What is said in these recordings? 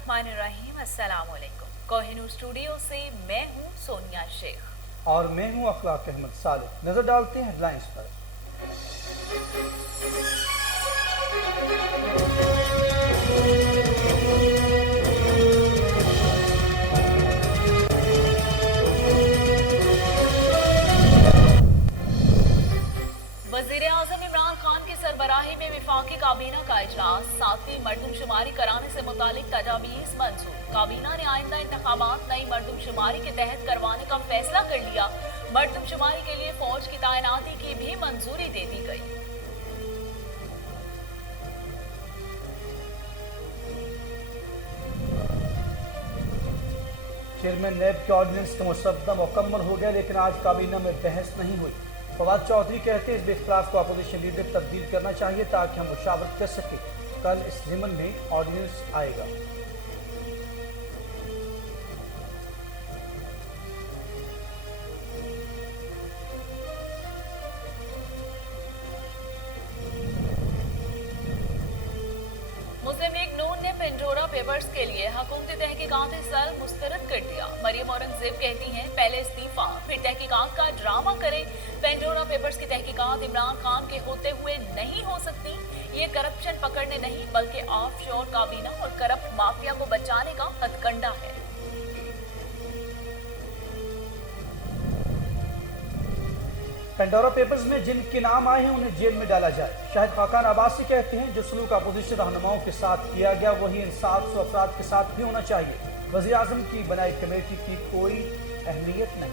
बिस्मिल्लाहिर्रहमानिर्रहीम। अस्सलाम वालेकुम। कोहिनूर स्टूडियो से मैं हूँ सोनिया शेख और मैं हूँ अखलाक अहमद साले। नजर डालते हैं हेडलाइंस पर। वज़ीर-ए-आज़म इमरान खान की सरबराही में वफाकी काबीना का इजलास। 7वीं मरदमशुमारी कराने से मुतालिक तजावीज़ मंजूर। काबीना ने आइंदा इंतखाबात नई मरदमशुमारी के तहत करवाने का फैसला कर लिया। मरदमशुमारी के लिए फौज की तैनाती की भी मंजूरी दे दी गई। चेयरमैन नैब के ऑर्डिनेंस का मुसद्दा मुकम्मल हो गया, लेकिन आज काबीना में बहस नहीं हुई। फवाद चौधरी कहते हैं इस इख्तिलाफ को अपोजिशन लीडर तब्दील करना चाहिए ताकि हम मुशावरत कर सकें। कल इस ज़िमन में ऑर्डिनेंस आएगा। मुस्लिम लीग नून ने पेंडोरा पेपर्स के लिए हुकूमती तहकीकाती सेल मुस्तरद कर दिया। मरियम औरंगजेब कहती हैं पहले इस्तीफा फिर तहकीकात का ड्रामा करें। पेंडोरा पेपर्स की तहकीकात इमरान खान के होते हुए नहीं हो सकती। ये करप्शन पकड़ने नहीं बल्कि ऑफ शोर काबीना और करप्ट माफिया को बचाने का हथकंडा है। पेंडोरा पेपर्स में जिनके नाम आए हैं उन्हें जेल में डाला जाए। शाहिद खाकान अब्बासी कहते हैं जो सलूक अपोजिशन रहनुमाओं के साथ किया गया वही इन 700 अफराद के साथ भी होना चाहिए। वज़ीर आज़म की बनाई कमेटी की कोई अहमियत नहीं।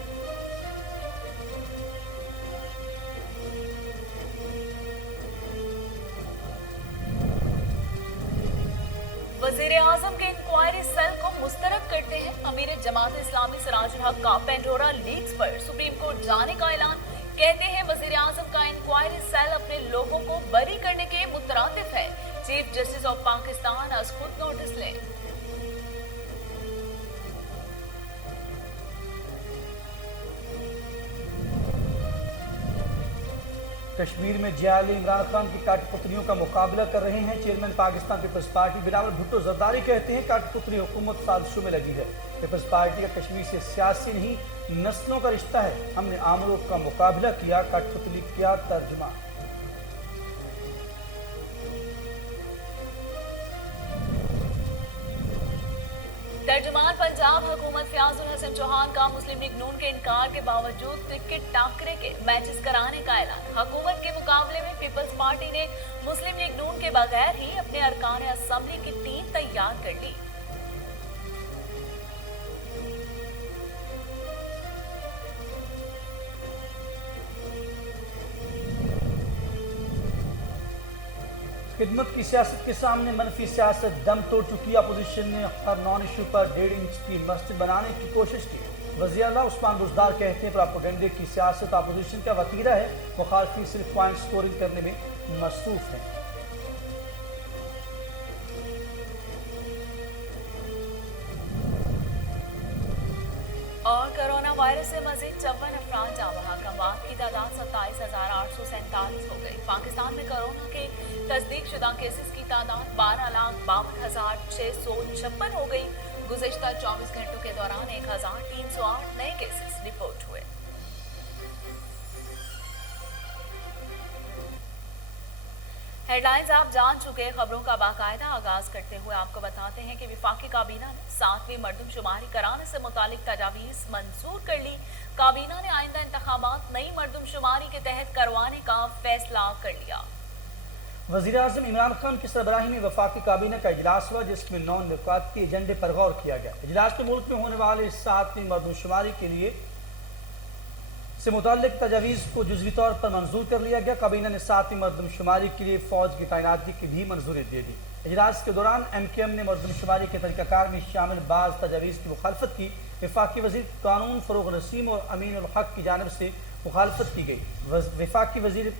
वज़ीर-ए-आज़म के इंक्वायरी सेल को मुस्तरद करते हैं। अमीर जमात इस्लामी सिराजुल हक का पेंडोरा लीक्स पर सुप्रीम कोर्ट जाने का ऐलान। कहते हैं वज़ीर-ए-आज़म का इंक्वायरी सेल अपने लोगों को बरी करने के मुतरादिफ है। चीफ जस्टिस ऑफ पाकिस्तान आज खुद नोटिस लें। कश्मीर में जियाली इमरान खान की कठपुतलियों का मुकाबला कर रहे हैं। Chairman Pakistan Peoples Party Bilawal Bhutto Zardari कहते हैं कठपुतली हुकूमत साजिशों में लगी है। पीपल्स पार्टी का कश्मीर से सियासी नहीं नस्लों का रिश्ता है। हमने आम लोग का मुकाबला किया, कठपुतली क्या तर्जुमा। तर्जुमान पंजाब हुकूमत फयाजुल हसन चौहान का मुस्लिम लीग नून के इनकार के बावजूद क्रिकेट टाकरे के मैचेस कराने का ऐलान। हुकूमत के मुकाबले में पीपल्स पार्टी ने मुस्लिम लीग नून के बगैर ही अपने अरकान असम्बली की टीम तैयार कर ली। खिदमत की सियासत के सामने मनफी सियासत दम तोड़ चुकी। अपोजिशन ने हर नॉन इशू पर 1.5 इंच की मस्जिद बनाने की कोशिश की। वज़ीर आला उस्मान बुज़दार कहते हैं प्रोपेगेंडे की सियासत अपोजिशन का वतीरा है। मुखालफी सिर्फ पॉइंट स्कोरिंग करने में मसरूफ है। और कोरोना वायरस से मजीद 54 अफराद जाँ बहक। अमवात की तादाद 27,847 हो गई। पाकिस्तान में कोरोना के तस्दीक शुदा केसेस की तादाद 12,52,656 हो गई। गुज़िश्ता 24 घंटों के दौरान 1,308 नए केसेस रिपोर्ट हुए। हेडलाइंस आप जान चुके। खबरों का बाकायदा आगाज करते हुए आपको बताते हैं कि वफाकी काबीना ने 7वीं मरदमशुमारी कराने से मुतालिक तजावीज़ मंजूर कर ली। काबीना ने आइंदा इंतखाबात नई मरदमशुमारी के तहत करवाने का फैसला कर लिया। वज़ीर आज़म इमरान खान की सरबराही में वफाकी काबीना का इजलास हुआ जिसमें 9 नुकाती एजेंडे पर गौर किया गया। इजलास में मुल्क में होने वाले 7वीं मरदमशुमारी के लिए से मुताल्लिक तजावीज़ को जुज़वी तौर पर मंजूर कर लिया गया। काबीना ने 7वीं मरदमशुमारी के लिए फ़ौज की तैनाती की भी मंजूरी दे दी। इजलास के दौरान MKM ने मरदमशुमारी के तरीक़ाकार में शामिल बाज़ तजावीज़ की मुखालफत की। वफाकी वज़ीर कानून फ़रोग़ नसीम और अमीन उल हक की जानिब से मुखालफत की गई। वफाकी वज़ीर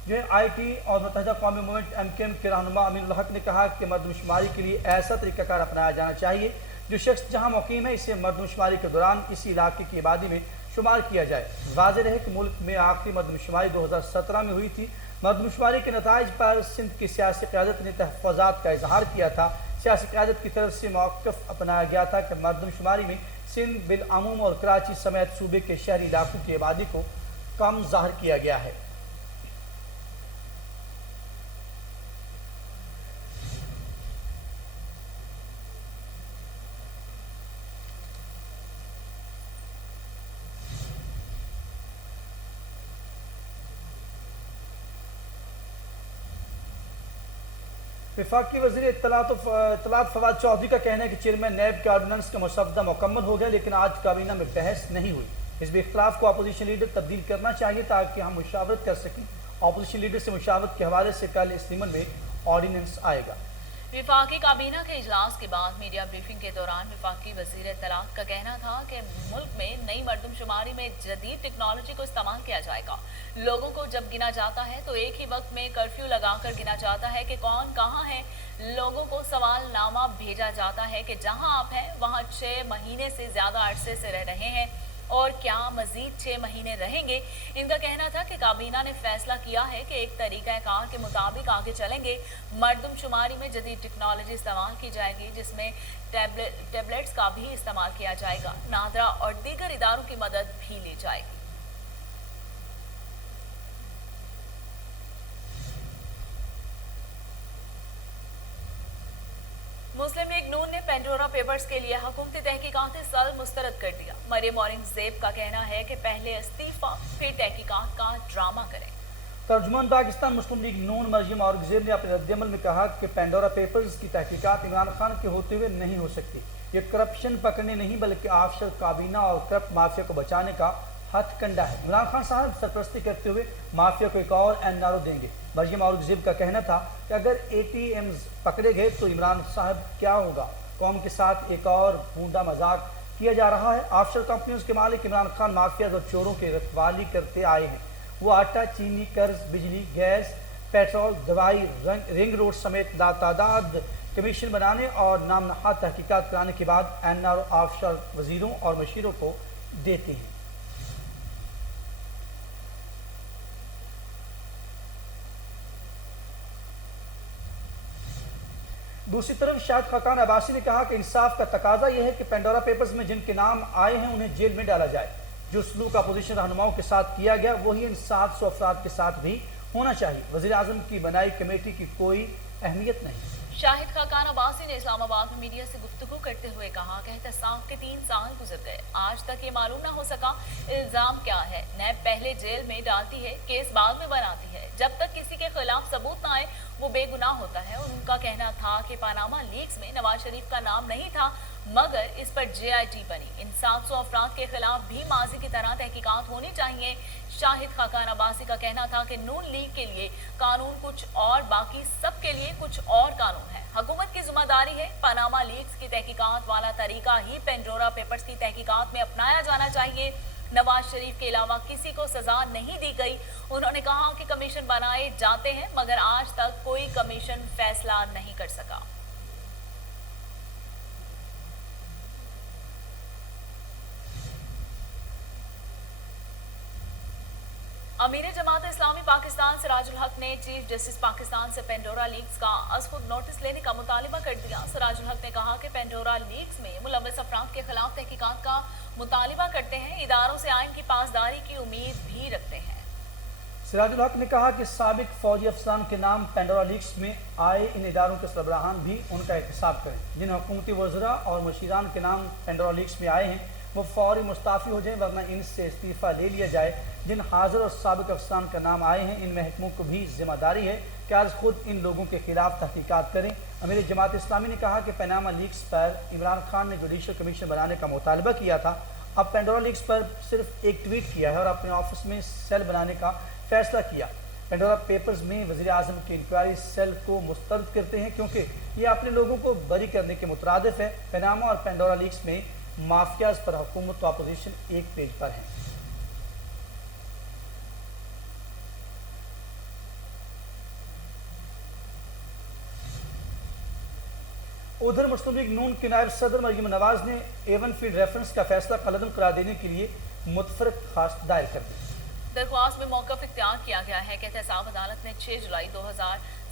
जो है IT और मुत्तहिदा कौमी मूवमेंट MKM के रहनुमा अमीन उल हक ने कहा कि मरदमशुमारी के लिए ऐसा तरीक़ाकार अपनाया जाना चाहिए जो शख्स जहाँ मुक़ीम है इसे मरदमशुमारी के दौरान इसी इलाके की आबादी में शुमार किया जाए। वाज़ेह रहे कि मुल्क में आखिरी मरदमशुमारी 2017 में हुई थी। मरदमशुमारी के नताइज पर सिंध की सियासी क़यादत ने तहफ़्फ़ुज़ात का इजहार किया था। सियासी क़यादत की तरफ से मौक़िफ़ अपनाया गया था कि मरदमशुमारी में सिंध बिलअमूम और कराची समेत सूबे के शहरी इलाकों की आबादी को कम ज़ाहिर किया गया है। वफाकी वज़ीर इत्तलात फवाद चौधरी का कहना है कि चेयरमैन नैब के ऑर्डिनेंस का मसवदा मुकम्मल हो गया, लेकिन आज काबीना में बहस नहीं हुई। इस इख्तलाफ को अपोजिशन लीडर तब्दील करना चाहिए ताकि हम मुशावरत कर सकें। अपोजिशन लीडर से मुशावरत के हवाले से कल इस्लीमन में ऑर्डिनेंस आएगा। विफाकी काबीना के इजलास के बाद मीडिया ब्रीफिंग के दौरान विफाकी वज़ीर इत्तलात का कहना था कि मुल्क में नई मरदमशुमारी में जदीद टेक्नोलॉजी को इस्तेमाल किया जाएगा। लोगों को जब गिना जाता है तो एक ही वक्त में कर्फ्यू लगाकर गिना जाता है कि कौन कहाँ है। लोगों को सवालनामा भेजा जाता है कि जहाँ आप हैं वहाँ 6 महीने से ज़्यादा अरसे से रह रहे हैं और क्या मजीद 6 महीने रहेंगे। इनका कहना था कि काबीना ने फैसला किया है कि एक तरीक़ाकार के मुताबिक आगे चलेंगे। मरदमशुमारी में जदीद टेक्नोलॉजी इस्तेमाल की जाएगी, जिसमें टैबलेट्स का भी इस्तेमाल किया जाएगा। नादरा और दीगर इदारों की मदद भी ली जाएगी। मुस्लिम लीग नून ने पेंडोरा पेपर्स के लिए हुकूमती तहकीकात सल मुस्तरद कर दिया। मरियम औरंगजेब का कहना है कि पहले इस्तीफा फिर तहकीकात का ड्रामा करें। तर्जुमान पाकिस्तान मुस्लिम लीग नून मरियम औरंगजेब ने अपने रद्दअमल में कहा कि पेंडोरा पेपर्स की तहकीकात इमरान खान के होते हुए नहीं हो सकती। ये करप्शन पकड़ने नहीं बल्कि आफशर काबीना और करप्ट माफिया को बचाने का हथकंडा है। इमरान खान साहब सरपरस्ती करते हुए माफिया को एक और एनआरओ देंगे। मरियम औरंगजेब का कहना था कि अगर एटीएम्स पकड़े गए तो इमरान साहब क्या होगा। कौम के साथ एक और भूंडा मजाक किया जा रहा है। आफशर कंपनियों के मालिक इमरान खान माफिया और चोरों की रखवाली करते आए हैं। वो आटा, चीनी, कर्ज, बिजली, गैस, पेट्रोल, दवाई, रिंग रोड समेत तादाद कमीशन बनाने और नाम नहाद तहकीकात कराने के बाद एनआरओ आफशर वजीरों और मशीरों को देते हैं। दूसरी तरफ शाहिद खाकान अब्बासी ने कहा कि इंसाफ का तकाजा यह है कि पेंडोरा पेपर्स में जिनके नाम आए हैं उन्हें जेल में डाला जाए। जो सलूक अपोजिशन रहनुमाओं के साथ किया गया वही इन 700 अफराद के साथ भी होना चाहिए। वज़ीर आज़म की बनाई कमेटी की कोई अहमियत नहीं। शाहिद खाकान अब्बासी ने इस्लामाबाद में मीडिया से गुफ्तगू करते हुए कहा कि एहतसाब के 3 साल गुजर गए, आज तक ये मालूम ना हो सका इल्जाम क्या है। नैब पहले जेल में डालती है, केस बाद में बनाती है। जब तक किसी के खिलाफ सबूत ना आए वो बेगुनाह होता है। उनका कहना था कि पानामा लीक्स में नवाज शरीफ का नाम नहीं था, मगर इस पर JIT बनी। इन 700 अफराद के खिलाफ भी माजी की तरह तहकीकात होनी चाहिए। शाहिद खाकान अब्बासी का कहना था कि नून लीग के लिए कानून कुछ और, बाकी सब के लिए कुछ और कानून है। हुकूमत की जिम्मेदारी है पानामा लीक्स की तहकीकात वाला तरीका ही पेंडोरा पेपर्स की तहकीकात में अपनाया जाना चाहिए। नवाज शरीफ के अलावा किसी को सजा नहीं दी गई। उन्होंने कहा कि कमीशन बनाए जाते हैं मगर आज तक कोई कमीशन फैसला नहीं कर सका। अमीर जमात इस्लामी पाकिस्तान सिराजुल हक ने चीफ जस्टिस पाकिस्तान से पेंडोरा लीक्स का अज़खुद नोटिस लेने का मुतालिबा कर दिया। सिराजुल हक ने कहा कि पेंडोरा लीक्स में मुलव्वस अफराद के खिलाफ तहकीकात का मुतालिबा करते हैं, इदारों से आइन की पासदारी की उम्मीद भी रखते हैं। सिराजुल हक ने कहा कि साबिक फौजी अफसरान के नाम पेंडोरा लीक्स में आए इन इदारों के सरबराहान भी उनका एहतसाब करें। जिन हुकूमती वज़रा और मशीरान के नाम पेंडोरा लीक्स में आए हैं वो फौरी मुस्ताफ़ी हो जाए वरना इनसे इस्तीफ़ा ले लिया जाए। जिन हाजिर और साबिक अफसरान का नाम आए हैं इन महकमों को भी जिम्मेदारी है कि आज खुद इन लोगों के खिलाफ तहकीकात करें। अमीर जमात इस्लामी ने कहा कि पनामा लीक्स पर इमरान खान ने जुडिशल कमीशन बनाने का मुतालबा किया था, अब पेंडोरा लीक्स पर सिर्फ एक ट्वीट किया है और अपने ऑफिस में सेल बनाने का फैसला किया। पेंडोरा पेपर्स में वज़ीर आज़म के इंक्वायरी सेल को मुस्तरद करते हैं क्योंकि ये अपने लोगों को बरी करने के मुतरादिफ है। पनामा और पेंडोरा लीक्स में माफियाज पर हुकूमत और अपोजिशन एक पेज पर है। उधर मुस्लिम लीग नून के नायब सदर मरियम नवाज ने A1 फील्ड रेफरेंस का फैसला कलअदम करार देने के लिए मुतफरक दरख्वास्त दायर कर दी। दरख्वास्त में मौक़िफ़ इख्तियार किया गया है कि एहतसाब अदालत ने 6 जुलाई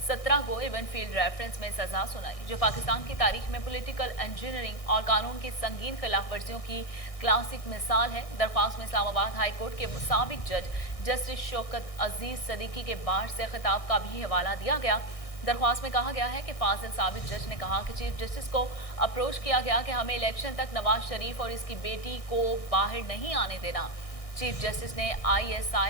17 को इवन फील्ड रेफरेंस में सजा सुनाई, जो पाकिस्तान की तारीख में पॉलिटिकल इंजीनियरिंग और कानून की संगीन खिलाफ वर्जियों की क्लासिक मिसाल है। दरख्वास्त में इस्लामाबाद हाई कोर्ट के साबिक जज जस्टिस शौकत अजीज सदीकी के बार से खिताब का भी हवाला दिया गया। दरख्वास्त में कहा गया है कि फाजिल साबिक जज ने कहा कि चीफ जस्टिस को अप्रोच किया गया कि हमें इलेक्शन तक नवाज शरीफ और इसकी बेटी को बाहर नहीं आने देना। चीफ जस्टिस ने ISI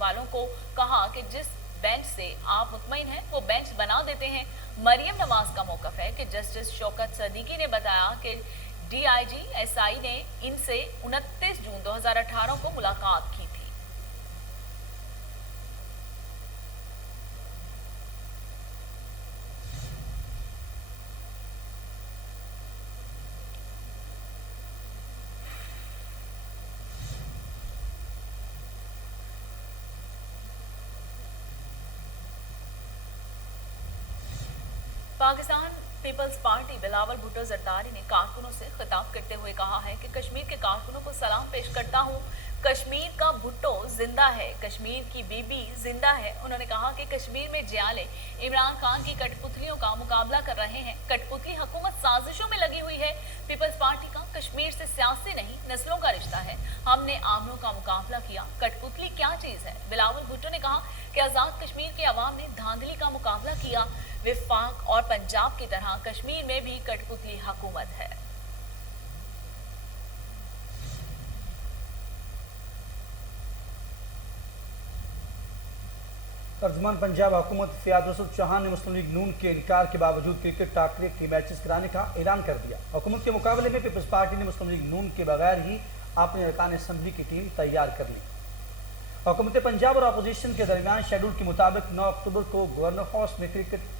वालों को कहा कि जिस बेंच से आप मुतमईन हैं वो बेंच बना देते हैं। मरियम नवाज का मौकफ है कि जस्टिस शौकत सदीकी ने बताया कि DIG SI ने इनसे 29 जून 2018 को मुलाकात की थी। पाकिस्तान पीपल्स पार्टी बिलावल भुट्टो जरदारी ने कारकुनों से खिताब करते हुए कहा है कि कश्मीर के कारकुनों को सलाम पेश करता हूं। कश्मीर का भुट्टो जिंदा है, कश्मीर की बीबी जिंदा है। उन्होंने कहा कि कश्मीर में जियाले इमरान खान की कठपुतलियों का मुकाबला कर रहे हैं। कठपुतली हुकूमत साजिशों में लगी हुई है। पीपल्स पार्टी का कश्मीर से सियासी नहीं नस्लों का रिश्ता है। हमने आमलों का मुकाबला किया, कठपुतली क्या चीज है। बिलावल भुट्टो ने कहा कि आजाद कश्मीर के अवाम ने धांधली का मुकाबला किया। विफाक और पंजाब की तरह कश्मीर में भी कठपुतली हुकूमत है। तर्जुमान पंजाब हुकूमत फ़ियाद रसूल चौहान ने मुस्लिम लीग नून के इनकार के बावजूद क्रिकेट टाकरे के मैचेस कराने का ऐलान कर दिया। हुकूमत के मुकाबले में पीपल्स पार्टी ने मुस्लिम लीग नून के बगैर ही अपने अरकान असम्बली की टीम तैयार कर ली। हुकूमत पंजाब और अपोजिशन के दरमियान शेड्यूल के मुताबिक 9 अक्टूबर को गवर्नर हाउस में क्रिकेट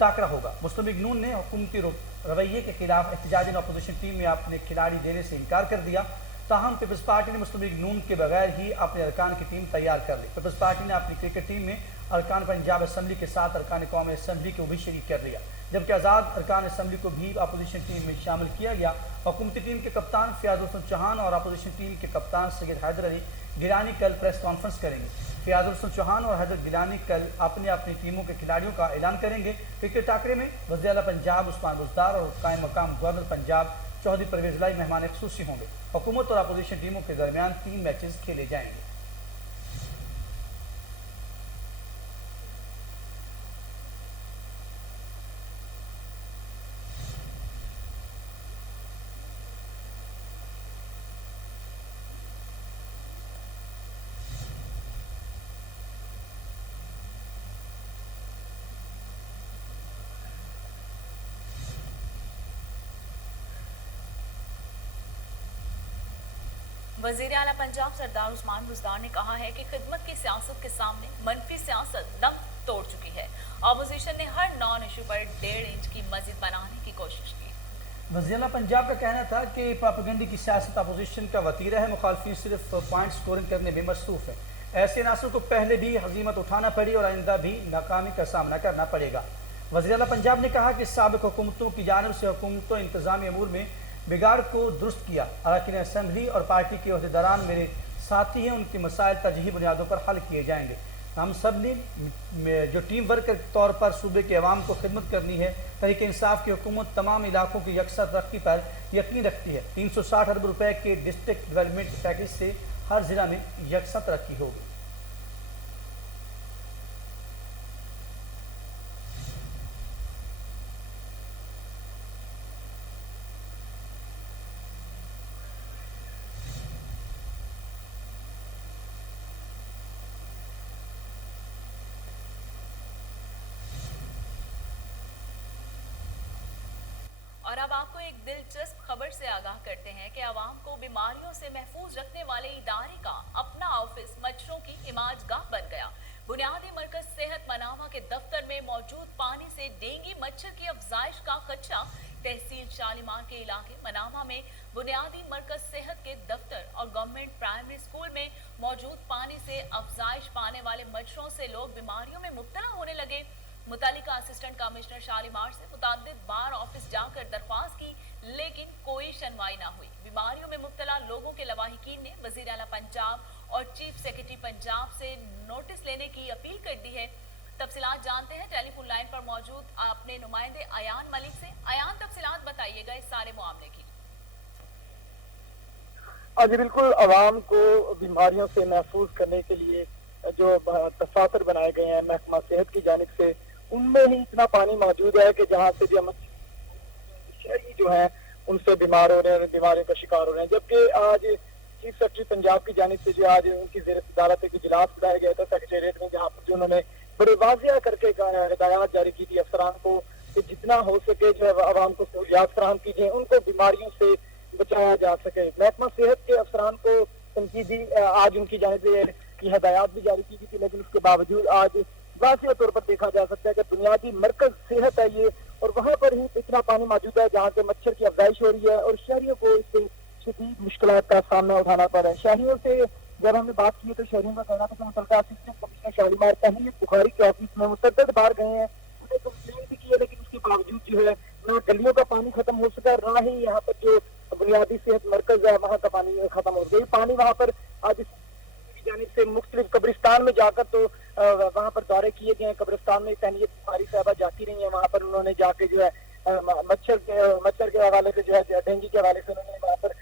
टाकरा होगा। मुस्लिम लीग नून ने हुकूमती रवैये के खिलाफ एहतजाजी अपोजिशन टीम में अपने खिलाड़ी देने से इनकार कर दिया। ताहम पीपल्स पार्टी ने मुस्लिम लीग नून के बगैर ही अपने अरकान की टीम तैयार कर ली। पीपल्स पार्टी ने अपनी क्रिकेट टीम में अरकान पंजाब असम्बली के साथ अरकान कौमी असम्बली को भी शरीक कर लिया, जबकि आज़ाद अरकान असम्बली को भी अपोजिशन टीम में शामिल किया गया। हुकूमती टीम के कप्तान फ़ियाद रसूल चौहान और अपोजिशन टीम के कप्तान सैयद हैदर अली गिलानी कल प्रेस कॉन्फ्रेंस करेंगे। फ़ियाद रसूल चौहान और हैदर गिलानी कल अपनी अपनी टीमों के खिलाड़ियों का ऐलान करेंगे। क्रिकेट टाकरे में वज़ीर आला पंजाब उस्मान बुज़दार और कायम मकाम गवर्नर पंजाब चौधरी परवेज़ लाई मेहमान ख़ुसूसी होंगे। हुकूमत और अपोजिशन टीमों के दरमियान 3 मैचेस खेले जाएंगे। वज़ीर आला पंजाब सरदार उस्मान बुज़दार ने कहा है कि खिदमत की सियासत के सामने मनफी सियासत दम तोड़ चुकी है। अपोजिशन ने हर नॉन इशू पर 1.5 इंच की मस्जिद बनाने की कोशिश की। वज़ीर आला पंजाब का कहना था कि प्रोपेगेंडा की सियासत अपोजिशन का वतीरा है। मुखालफिन सिर्फ पॉइंट स्कोरिंग करने में मसरूफ है। ऐसे नासर को पहले भी हजीमत उठाना पड़ी और आइंदा भी नाकामी का सामना करना पड़ेगा। वज़ीर आला पंजाब ने कहा कि साबिक हुकूमतों की जानिब से हुकूमतों इंतजामी अमूर में बिगाड़ को दुरुस्त किया। अरकान असम्बली और पार्टी के अहदेदारान मेरे साथी हैं, उनके मसाइल तजही बुनियादों पर हल किए जाएंगे। हम सब ने जो टीम वर्क के तौर पर सूबे के अवाम को खिदमत करनी है। तहरीक इंसाफ की हुकूमत तमाम इलाकों की यकसा तरक्की पर यकीन रखती है। 360 अरब रुपए के डिस्ट्रिक्ट डेवलपमेंट पैकेज से हर जिला में यकसा तरक्की होगी। और अब आपको एक दिलचस्प खबर से आगाह करते हैं कि आवाम को बीमारियों से महफूज रखने वाले इदारे का अपना ऑफिस मच्छरों की इमाजगाह बन गया। बुनियादी मरकज सेहत मनामा के दफ्तर में मौजूद पानी से डेंगू मच्छर की अफजाइश का खदशा। तहसील शालीमार के इलाके मनामा में बुनियादी मरकज सेहत के दफ्तर और गवर्नमेंट प्राइमरी स्कूल में मौजूद पानी से अफजाइश पाने वाले मच्छरों से लोग बीमारियों में मुब्तला होने लगे। मुतालिका असिस्टेंट कमिश्नर शालीमार से मुतअद्दिद बार ऑफिस जाकर दरख्वास्त की, लेकिन कोई सुनवाई ना हुई। बीमारियों में मुब्तला लोगों के लवाहिकीन ने वज़ीर आला पंजाब और चीफ सेक्रेटरी पंजाब से नोटिस लेने की अपील कर दी है। तफसीलात जानते हैं टेलीफोन लाइन पर मौजूद अपने नुमाइंदे अयान मलिक से। अयान, तफसीलात बताइएगा इस सारे मामले की। जी बिल्कुल, आवाम को बीमारियों से महफूज करने के लिए जो दफातर बनाए गए हैं महकमा सेहत की जानिब से, उनमें ही इतना पानी मौजूद है कि जहाँ से जो शहरी जो है उनसे बीमार हो रहे हैं, बीमारियों का शिकार हो रहे हैं। जबकि आज चीफ सेक्रेटरी पंजाब की जानिब से जो आज उनकी ज़ेर-ए-सदारत एक इजलास बुलाया गया था सेक्रेटेरिएट में, जहाँ पर जो उन्होंने बड़े वाज़िया करके हिदायत जारी की थी अफसरान को कि जितना हो सके जो है आवाम को सहूलियात फराहम कीजिए, उनको बीमारियों से बचाया जा सके। महकमा सेहत के अफसरान को तनकीदी आज उनकी जानिब से ये हिदायत भी जारी की थी, लेकिन उसके बावजूद आज वाज़िया तौर पर देखा जा सकता है कि बुनियादी मरकज सेहत है ये, और वहाँ पर ही इतना पानी मौजूद है जहाँ से मच्छर की अफजाइश हो रही है और शहरियों को इससे शदीद मुश्किलात का सामना उठाना पड़ रहा है। शहरियों से जब हमने बात की तो शहरियों का कहना था कि मुतल्लिका असिस्टेंट कमिश्नर शालीमार तहनीर बुखारी के ऑफिस में मुतअद्दिद बार गए हैं, उन्हें कंप्लेन भी की है, लेकिन उसके बावजूद जो है ना गलियों का पानी खत्म हो सका, ना ही यहाँ पर जो बुनियादी सेहत मरकज है वहाँ का पानी खत्म हो गया। पानी वहाँ पर आज जानिब से मुख्तलिफ कब्रिस्तान में जाकर तो वहाँ पर दौरे किए गए हैं। कब्रिस्तान में तहनीर बुखारी साहबा जाती रही है, वहाँ पर उन्होंने जाके जो है मच्छर के हवाले से जो है डेंगू के हवाले से उन्होंने वहाँ पर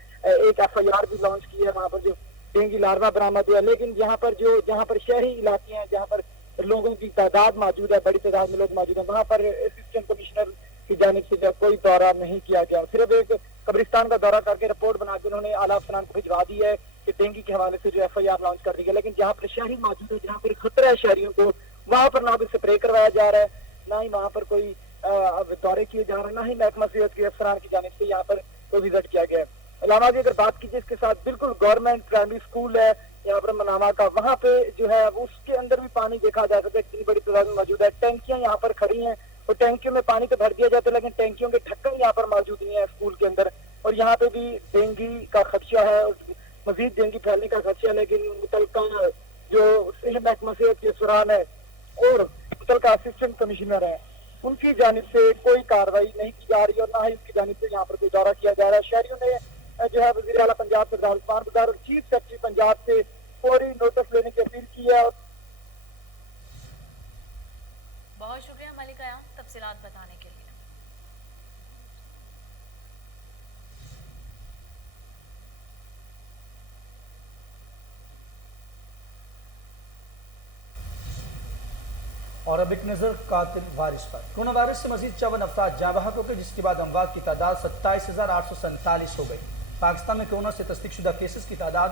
एक FIR भी लॉन्च की है, वहाँ पर जो डेंगू लार्वा बरामद हुआ। लेकिन जहाँ पर शहरी इलाके हैं, जहाँ पर लोगों की तादाद मौजूद है, बड़ी तादाद में लोग मौजूद हैं, वहाँ पर असिस्टेंट कमिश्नर की जानिब से जो कोई दौरा नहीं किया गया। सिर्फ एक कब्रिस्तान का दौरा करके रिपोर्ट बना के उन्होंने आला अफसरान को भिजवा दी है कि डेंगू के हवाले से जो FIR लॉन्च कर दी गई। लेकिन जहाँ पर शहरी मौजूद है, जहाँ पर खतरा है शहरियों को, वहाँ पर ना भी स्प्रे करवाया जा रहा है, ना ही वहाँ पर कोई दौरे किए जा रहे हैं, ना ही महकमा सेहत के अफसरान की जानिब से यहाँ पर कोई विजिट किया गया है। इलाहाबाद की अगर बात कीजिए इसके साथ, बिल्कुल गवर्नमेंट प्राइमरी स्कूल है यहाँ पर मनामा का, वहाँ पे जो है उसके अंदर भी पानी देखा जा सकता है, इतनी बड़ी तादाद में मौजूद है। टैंकियां यहाँ पर खड़ी हैं और टैंकियों में पानी तो भर दिया जाता है, लेकिन टैंकियों के ढक्कन यहाँ पर मौजूद नहीं है स्कूल के अंदर, और यहाँ पे भी डेंगू का खदशा है और मजीद डेंगू फैलने का खदशा है। लेकिन मुतल्लिका जो महकमा सेहत के अफसरान है और मुतल्लिका असिस्टेंट कमिश्नर है, उनकी जानिब से कोई कार्रवाई नहीं की जा रही और ना ही उनकी जानिब से यहाँ पर कोई दौरा किया जा रहा है। शहरियों ने जो है वज़ीर आला पंजाब सरदार उस्मान बुज़दार और चीफ सेक्रेटरी पंजाब से फौरी नोटिस लेने की अपील की है। बहुत शुक्रिया मलिक अयान तफसीलात बताने के लिए। और अब एक नजर कातिल वारिस पर। कोरोना वायरस से मजीद 54 अफराद जाँ बहक हो गए, जिसके बाद अमवात की तादाद 27,847 हो गई। पाकिस्तान में कोरोना से तस्दीक शुदा केसेस की तादाद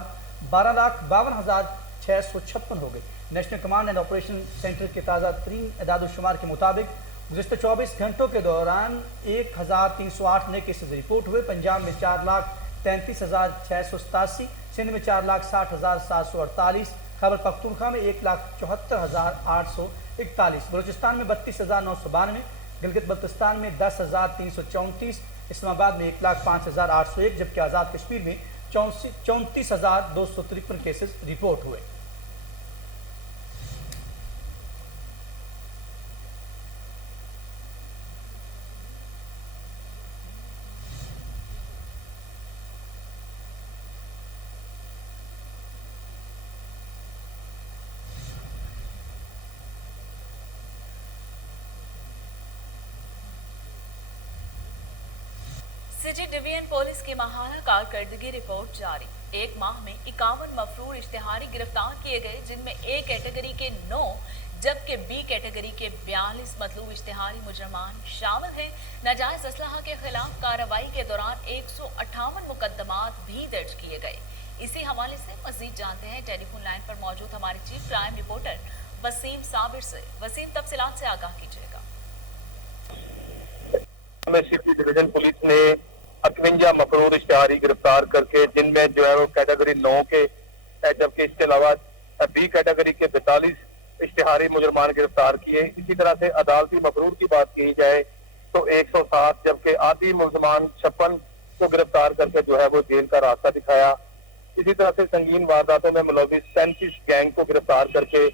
12,52,656 हो गई। National command and operation centre के ताज़ा तरीन एदाद-ओ-शुमार के मुताबिक गुज़िश्ता 24 घंटों के दौरान 1,308 नए केसेज रिपोर्ट हुए। पंजाब में 4,33,687, सिंध में 4,60,748, खैबर पख्तूनख्वा में 1,74,841, बलूचिस्तान में 32,992, गिलगित बल्तिस्तान में 10,334, इस्लामाबाद में 1,05,801, जबकि आज़ाद कश्मीर में 34,253 केसेस रिपोर्ट हुए। सिटी डिवीजन पुलिस की माहाना कारकर्दगी रिपोर्ट जारी। एक माह में 51 मफरूर इश्तिहारी गिरफ्तार किए गए, जिनमें ए कैटेगरी के 9 जबकि बी कैटेगरी के 42 मतलूब इश्तिहारी मुजरमान शामिल हैं। नाजायज असलहा के खिलाफ कार्रवाई के दौरान 158 मुकदमात भी दर्ज किए गए। इसी हवाले से मजीद जानते हैं टेलीफोन लाइन पर मौजूद हमारे chief crime reporter Waseem Sabir से। वसीम, तफसीलात से आगाह कीजिएगा। सिटी डिवीजन पुलिस ने 58 मफरूर इश्तिहारी गिरफ्तार करके, जिनमें जो है वो कैटेगरी 9 के, जबकि इसके अलावा बी कैटेगरी के 42 इश्तिहारी मुजरमान गिरफ्तार किए। इसी तरह से अदालती मफरूर की बात की जाए तो 107, जबकि आदि मुलजमान 56 को गिरफ्तार करके जो है वो जेल का रास्ता दिखाया। इसी तरह से संगीन वारदातों में मुलविस 37 गैंग को गिरफ्तार करके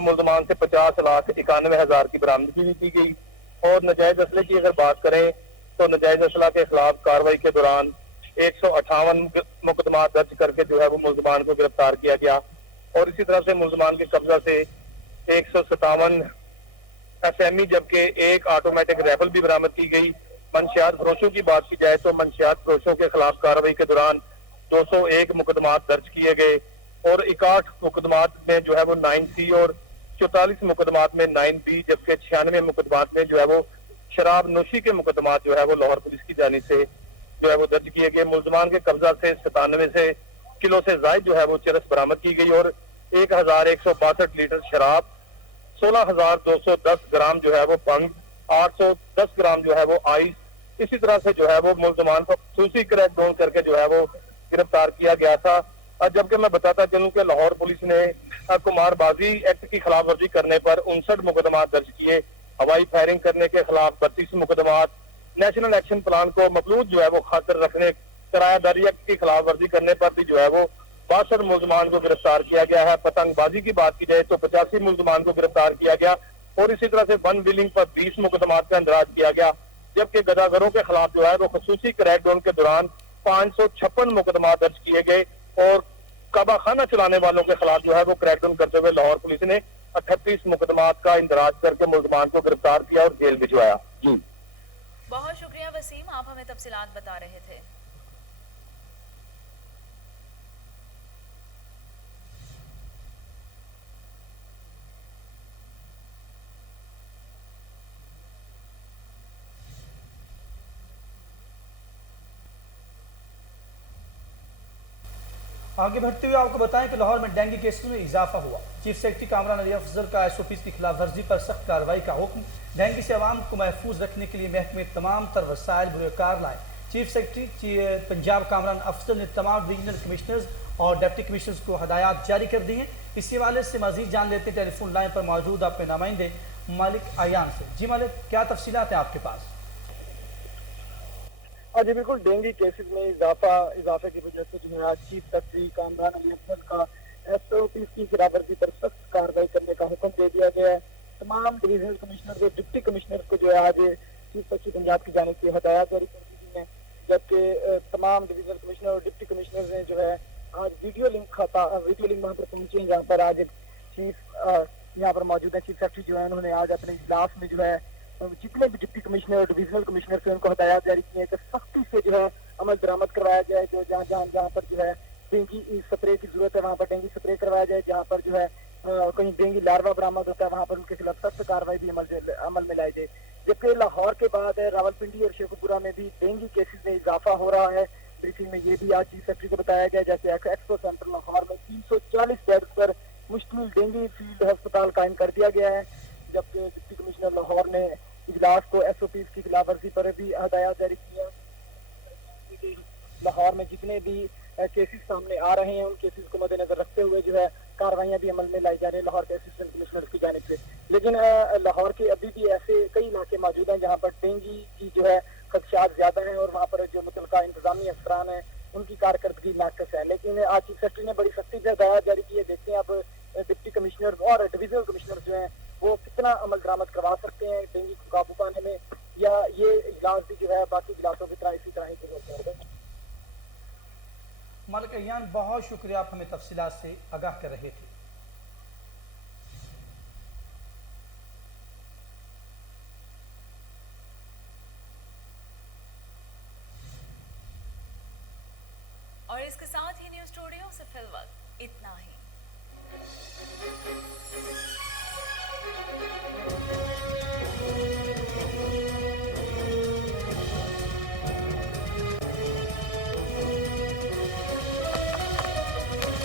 मुलजमान से 50,91,000 की बरामदगी भी की गई। और नाजायज असले की अगर बात करें तो नाजायज असला के खिलाफ कार्रवाई के दौरान 158 मुकदमा दर्ज करके जो है वो मुलजमान को गिरफ्तार किया गया। और इसी तरह से मुलजमान के कब्जा से 157 FME जबकि एक ऑटोमेटिक राइफल भी बरामद की गई। मंशियात फरोशों की बात की जाए तो मंशियात फरोशों के खिलाफ कार्रवाई के दौरान 201 मुकदमात दर्ज किए गए और 61 मुकदमात में जो है वो 9C और 44 मुकदमात में 9B जबकि 96 मुकदमात में जो है वो शराब नोशी के मुकदमात जो है वो लाहौर पुलिस की जानिब से जो है वो दर्ज किए गए। मुल्जमान के कब्जा से 97 से किलो से जायद जो है वो चरस बरामद की गई और 1162 लीटर शराब, 16,210 ग्राम जो है वो भंग, 810 ग्राम जो है वो आइस, इसी तरह से जो है वो मुल्जमान को खसूसी क्रैकडाउन करके जो है वो गिरफ्तार किया गया था। जबकि मैं बताता चलूं कि लाहौर पुलिस ने कुमारबाजी एक्ट की खिलाफ वर्जी करने पर 59 मुकदमा दर्ज किए, हवाई फायरिंग करने के खिलाफ 32 मुकदमात, नेशनल एक्शन प्लान को मखलूत जो है वो खातिर रखने, किरायादारी एक्ट की खिलाफ वर्जी करने पर भी जो है वो 62 मुल्जमान को गिरफ्तार किया गया है। पतंगबाजी की बात की जाए तो 85 मुल्जमान को गिरफ्तार किया गया और इसी तरह से वन बिलिंग पर 20 मुकदमात का इंदराज किया गया। जबकि गदागरों के खिलाफ जो है वो खसूसी क्रैकडाउन के दौरान 556 मुकदमा दर्ज किए गए और काबा खाना चलाने वालों के खिलाफ जो है वो क्रैकडाउन करते हुए लाहौर पुलिस ने 38 मुकदमात का इंदराज करके मुल्जमान को गिरफ्तार किया और जेल भिजवाया। जी बहुत शुक्रिया वसीम, आप हमें तफसीलात बता रहे थे। आगे बढ़ते हुए आपको बताएं कि लाहौर में डेंगू केसेस में इजाफा हुआ। चीफ सेक्रेटरी कामरान अली अफजल का SOPs की खिलाफ वर्जी पर सख्त कार्रवाई का हुक्म। डेंगू से आवाम को महफूज रखने के लिए महकमे तमाम तर वसाइल बुरकार लाए। चीफ सेक्रेटरी पंजाब कामरान अफजल ने तमाम रीजनल कमिश्नर्स और डिप्टी कमिश्नर्स को हदायत जारी कर दी हैं। इसी हवाले से मजीद जान लेते टेलीफोन लाइन पर मौजूद अपने नुमाइंदे मालिक आयान से। जी मालिक, क्या तफसीलात हैं आपके पास? जी बिल्कुल, डेंगू केसेस में इजाफे की वजह से जो है आज चीफ सेक्रेटरी कामरान अली अफजल का SOPs की खिलाफवर्जी पर सख्त कार्रवाई करने का हुक्म दे दिया गया है। तमाम डिविजनल कमिश्नर और डिप्टी कमिश्नर को जो है आज चीफ सेक्रेटरी पंजाब की जानिब से हदायत जारी कर दी गई है। जबकि तमाम डिविजनल कमिश्नर और डिप्टी कमिश्नर ने जो है आज वीडियो लिंक वहाँ पर पहुंचे हैं, जहाँ पर आज चीफ यहाँ पर मौजूद है। चीफ सेक्रेटरी जो है उन्होंने आज अपने इजलास में जो है जितने भी डिप्टी कमिश्नर और डिविजनल कमिश्नर से उनको हदायत जारी की है कि सख्ती से जो है अमल दरामद करवाया जाए। जो जहाँ पर जो है डेंगू स्प्रे की जरूरत है वहाँ पर डेंगू स्प्रे करवाया जाए। जहाँ पर जो है कहीं डेंगू लार्वा बरामद होता है वहाँ पर उनके खिलाफ सख्त कार्रवाई भी अमल में लाई जाए। जबकि लाहौर के बाद रावलपिंडी और शेखुपुरा में भी डेंगू केसेस में इजाफा हो रहा है। ब्रीफिंग में ये भी आज चीफ सेक्रेटरी को बताया गया, जैसे एक्सपो सेंटर लाहौर में 340 बेड्स पर मुश्तमिल डेंगू फील्ड अस्पताल कायम कर दिया गया है। जबकि डिप्टी कमिश्नर लाहौर ने इजलास को SOPs की खिलाफवर्जी पर भी हदायत जारी की है। लाहौर में जितने भी केसेस सामने आ रहे हैं उन केसेस को मद्देनजर रखते हुए जो है कार्रवाइयां भी अमल में लाई जा रही है लाहौर के असिस्टेंट कमिश्नर की जानिब से। लेकिन लाहौर के अभी भी ऐसे कई इलाके मौजूद हैं जहाँ पर डेंगू की जो है खदशात ज्यादा हैं और वहाँ पर जो मुतलका इंतजामी अफसरान है उनकी कारकर्दगी नाकस है। लेकिन आज चीफ सेक्रेटरी ने बड़ी सख्ती से हदायत जारी की है। देखते हैं अब डिप्टी कमिश्नर और डिविजनल कमिश्नर जो हैं वो कितना अमल दरामद करवा सकते हैं डेंगू को काबू पाने में, या ये इजलास भी जो है बाकी इजलासों की तरह इसी तरह ही गुजरता है। मालिक अयान, बहुत शुक्रिया, आप हमें तफसीलात से आगाह कर रहे थे। और इसके साथ ही न्यूज़ स्टूडियो से फिल वक्त